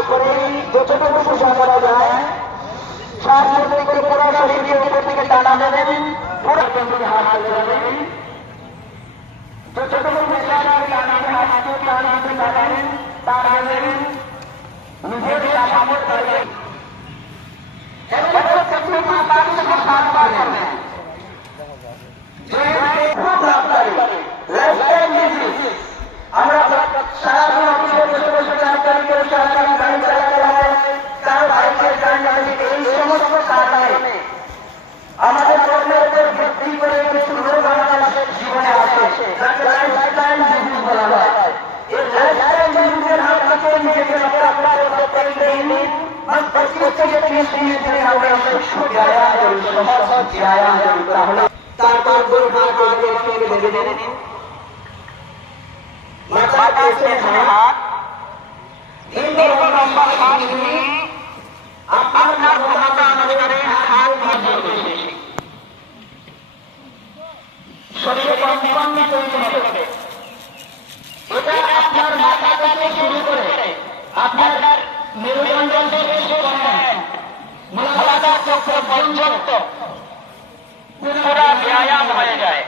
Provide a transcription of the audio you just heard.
উপরে যতটুকু সোজা করা যায় শ্বাস থেকে পুরো শরীরকে উপর থেকে টানা দেবেন, পুরো থেকে হাত তুলে যাবেন, যতটুকু সোজা টানাবেন, হাতকে টানাবেন, টানাবেন, নিজের সামর্থ্য করবেন। এরপর আপনি পাঁচ থেকে সাতবার করবেন। যে খুব লাভদায়ী লাইফটাইম ডিজিজ, আমরা সারাদিন অফিসে বসে বসে চাকরি করে সারাদিন গাড়ি চালাতে হয়, তার বাইকের গাড়ি, এই সমস্ত কারণে আমাদের কর্মের উপর ভিত্তি করে কিছু রোগ আমাদের জীবনে আসে, যাকে লাইফটাইম ডিজিজ বলা হয়। এই লাইফটাইম ডিজিজের হাত থেকে নিজেকে রক্ষা করতে পারলে তারপর মাথার কাছে হাত, লম্বা শ্বাস নিয়ে আপনার ক্ষমতা অনুসারে হাত ধরবে, শরীরে কম্পন তৈরি হবে। এটা আপনার মাথা থেকে শুরু করে আপনার মেরুদণ্ড থেকে শুরু করে মূলাধার চক্র পর্যন্ত পুরো ব্যায়াম হয়ে যায়।